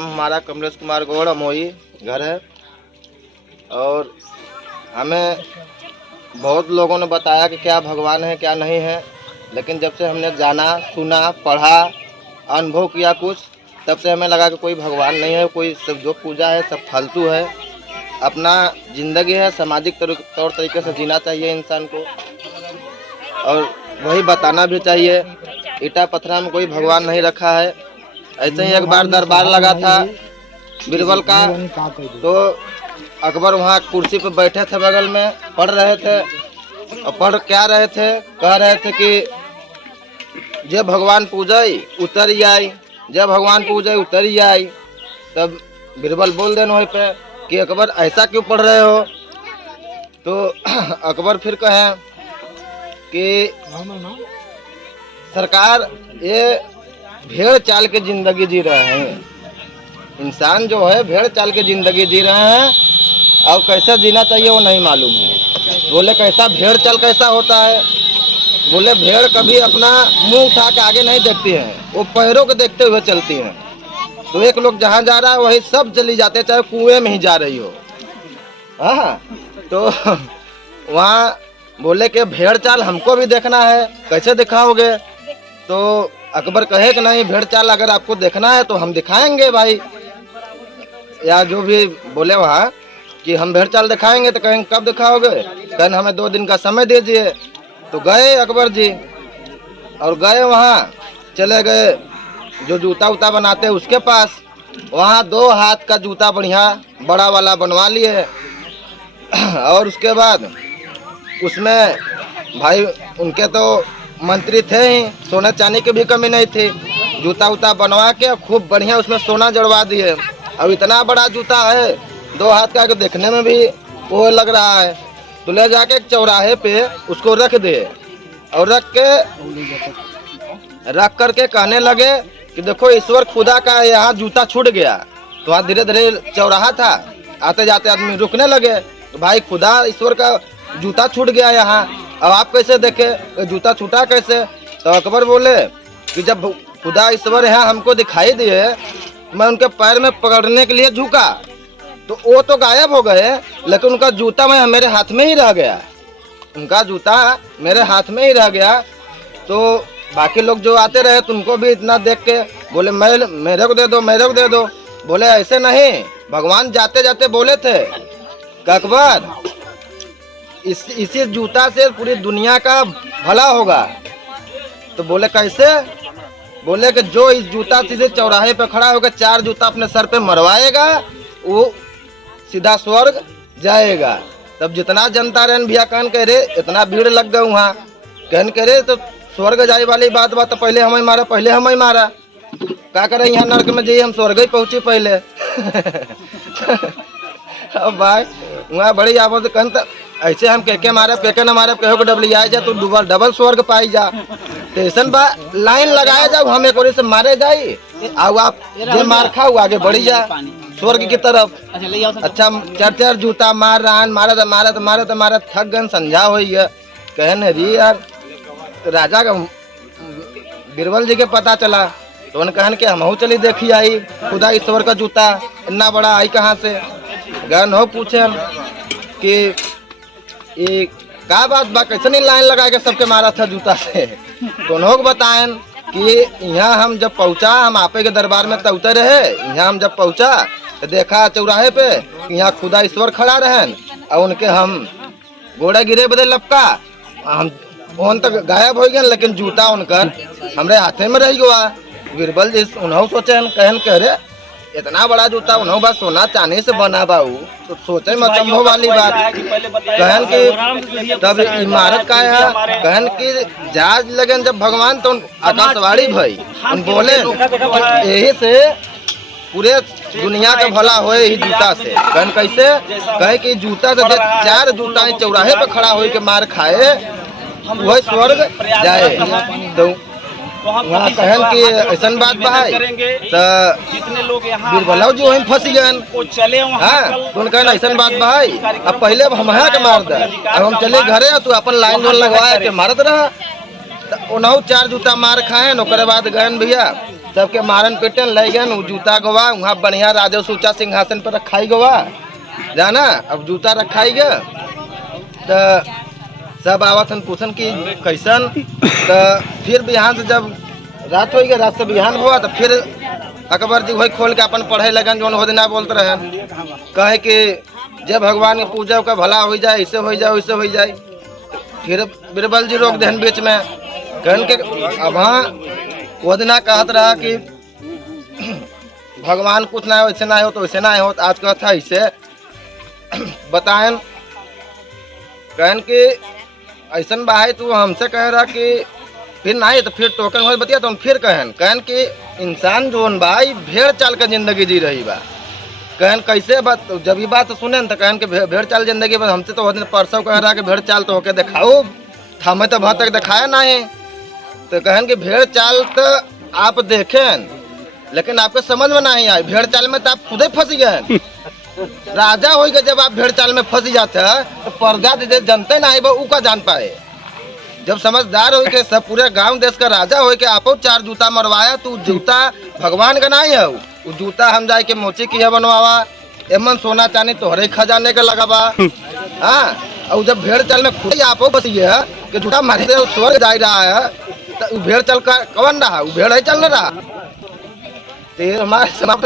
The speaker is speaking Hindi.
हमारा कमलेश कुमार गौड़ अमोई घर है। और हमें बहुत लोगों ने बताया कि क्या भगवान है क्या नहीं है, लेकिन जब से हमने जाना, सुना, पढ़ा, अनुभव किया कुछ, तब से हमें लगा कि कोई भगवान नहीं है, कोई सब जो पूजा है सब फालतू है। अपना ज़िंदगी है सामाजिक तौर तरीके से जीना चाहिए इंसान को, और वही बताना भी चाहिए। ईटा पत्थर में कोई भगवान नहीं रखा है। ऐसे ही एक बार दरबार लगा था बीरबल का, तो अकबर वहाँ कुर्सी पर बैठे थे, बगल में पढ़ रहे थे। और पढ़ क्या रहे थे, कह रहे थे कि जब भगवान पूजई उतर ही आई, जब भगवान पूजई उतर ही आई। तब बीरबल बोल देन वहीं पे कि अकबर ऐसा क्यों पढ़ रहे हो। तो अकबर फिर कहें कि सरकार ये भेड़ चाल के ज़िंदगी जी रहे हैं, इंसान जो है भेड़ चाल के ज़िंदगी जी रहे हैं, और कैसे जीना चाहिए वो नहीं मालूम है। बोले कैसा भेड़ चाल कैसा होता है। बोले भेड़ कभी अपना मुंह उठा के आगे नहीं देखती है, वो पैरों को देखते हुए चलती हैं। तो एक लोग जहाँ जा रहा है वही सब चली जाते, चाहे कुएं में ही जा रही हो। हाँ, तो वहाँ बोले कि भेड़ चाल हमको भी देखना है, कैसे दिखाओगे। तो अकबर कहे कि नहीं, भेड़ चाल अगर आपको देखना है तो हम दिखाएंगे भाई, या जो भी बोले वहाँ कि हम भेड़ चाल दिखाएंगे। तो कहेंगे कब दिखाओगे, कहें हमें 2 दिन का समय दीजिए। तो गए अकबर जी, और गए वहाँ, चले गए जो जूता उता बनाते उसके पास। वहाँ 2 हाथ का जूता बढ़िया बड़ा वाला बनवा लिए। और उसके बाद उसमें भाई उनके तो मंत्री थे ही, सोने चांदी की भी कमी नहीं थी। जूता उता बनवा के खूब बढ़िया उसमें सोना जड़वा दिए। अब इतना बड़ा जूता है 2 हाथ का, देखने में भी वो लग रहा है। तो ले जाके एक चौराहे पे उसको रख दिए, और रख करके कहने लगे कि देखो ईश्वर खुदा का यहाँ जूता छूट गया। तो वहाँ धीरे धीरे चौराहा था, आते जाते आदमी रुकने लगे। तो भाई खुदा ईश्वर का जूता छूट गया यहाँ, अब आप कैसे देखे जूता छूटा कैसे। तो अकबर बोले कि जब खुदा ईश्वर यहाँ हमको दिखाई दिए, मैं उनके पैर में पकड़ने के लिए झुका तो वो तो गायब हो गए, लेकिन उनका जूता मेरे हाथ में ही रह गया, उनका जूता मेरे हाथ में ही रह गया। तो बाकी लोग जो आते रहे तो उनको भी इतना देख के बोले मेरे को दे दो, मेरे को दे दो। बोले ऐसे नहीं, भगवान जाते जाते बोले थे कि अकबर इसी जूता से पूरी दुनिया का भला होगा। तो बोले कैसे। बोले कि जो इस जूता सीधे चौराहे पे खड़ा होकर 4 जूता अपने सर पे मरवाएगा वो सीधा स्वर्ग जाएगा। तब जितना जनता रहन भैया कहन कह रहे, इतना भीड़ लग गए वहाँ, कहन कह रहे तो स्वर्ग जाए वाली बात तो पहले हमें मारा, पहले हमें मारा। क्या करें यहाँ नरक में जाइए, हम स्वर्ग ही पहुँचे पहले। अब भाई वहाँ बड़ी आवाज कहन तो ऐसे हम के मारे पेके न मारे, कहो डबली आए जा तो डबल स्वर्ग पाई जा। स्टेशन पर लाइन लगाया जाओ, हम एक और से मारे जाए, और आप जो मार खाओ आगे बढ़ी जा स्वर्ग की तरफ। अच्छा 4 जूता मार रहा, मारा थक गन संझा हो गया। कहने री यार राजा का बीरबल जी के पता चला, तो उन्होंने कहन के हम चली देखी आई खुदा ईश्वर का जूता इतना बड़ा आई कहाँ से। गन हो पूछे कि ये क्या बात बा, कैसे नहीं लाइन लगा के सबके मारा था जूता से। तो उन्होंने बताएं कि यहाँ हम जब पहुँचा, हम आपे के दरबार में तो उतरे रहे, यहाँ हम जब पहुँचा तो देखा चौराहे पे यहाँ खुदा ईश्वर खड़ा रहन, और उनके हम घोड़ा गिरे बदे लपका, हम फोन तक गायब हो गए, लेकिन जूता उनकर हमरे हाथे में रह गया। बीरबल जी उन्होंने सोचे कहन कह रहे इतना बड़ा जूता उन्होंने बस सोना चांदी से बना बाऊ, तो सोचे मत संभव वाली बात। कहन की तब इमारत का है, कहन की जहाज लगन जब भगवान तो आकाशवाणी भाई उन बोले यही से पूरे दुनिया का भला होए ही जूता से। कहन कैसे, कहे कि जूता से 4 जूता चौराहे पे खड़ा हो के मार खाए वही स्वर्ग जाए। तो वहाँ कहन कि ऐसा बात भाई तो बीरबल जो वहीं फंस गए। तो उन्हें कहना ऐसा बात भाई, अब पहले हम यहाँ के मार दे, अब हम चले घरे तू अपन लाइन जोन लगवाए के मारत रहा। तो 4 जूता मार खाए, बाद गए भैया सबके मारन पीटन ले गए उ जूता गवा वहाँ बढ़िया राजो सूचा सिंहासन पर रखाई गवा जाना। अब जूता रखाई गया तो सब आवत हन पूछन कि कैसन। तो फिर बिहान से जब रात हो गया, रात से बिहान हुआ तो फिर अकबर जी वही खोल के अपन पढ़े लगन जो हो दिना बोलते रहे कहे कि जब भगवान के पूजा का भला हो जाए, ऐसे हो जाए वैसे हो जाए। फिर बीरबल जी रोक देन बीच में कहन के अब हाँ वो दिना कहत रहा कि भगवान कुछ ना हो, ऐसे ना हो तो वैसे ना हो। आज कहता है ऐसे बताएं कहन कि ऐसा बाहे तू हमसे कह रहा कि फिर ना तो फिर टोकन हो बतिया तो फिर कहन कि इंसान जोन भाई भेड़ चाल के जिंदगी जी रही बा। कहन कैसे बात, जब ये बात सुने तो कहन कि भेड़ चाल जिंदगी बस हमसे तो परसों कह रहा कि भेड़ चाल तो होके दिखाओ, हमें तो बहुत तक दिखाया ना है। तो कहन कि भेड़ चाल तो आप देखें लेकिन आपको समझ में नहीं आए, भेड़ चाल में तो आप खुद ही फंस गए। राजा हो गए जब आप भेड़ चाल में फंस जाते हैं तो प्रजा जनते ना वो का जान पाए। जब समझदार हो के सब पूरे गांव देश का राजा हो के आपो 4 जूता मरवाया, तू जूता भगवान का नहीं है, वो जूता हम जाए के मोची की है बनवावा, एमन सोना चांदी तोहरे खजाने का लगावा। हाँ और जब भेड़ चाल में खुद ही आपो बसी है कि जूता मारे स्वर्ग जा रहा है तो भेड़ चल का कौन रहा, वो भेड़ ही चल रहा। हमारे समाप्त।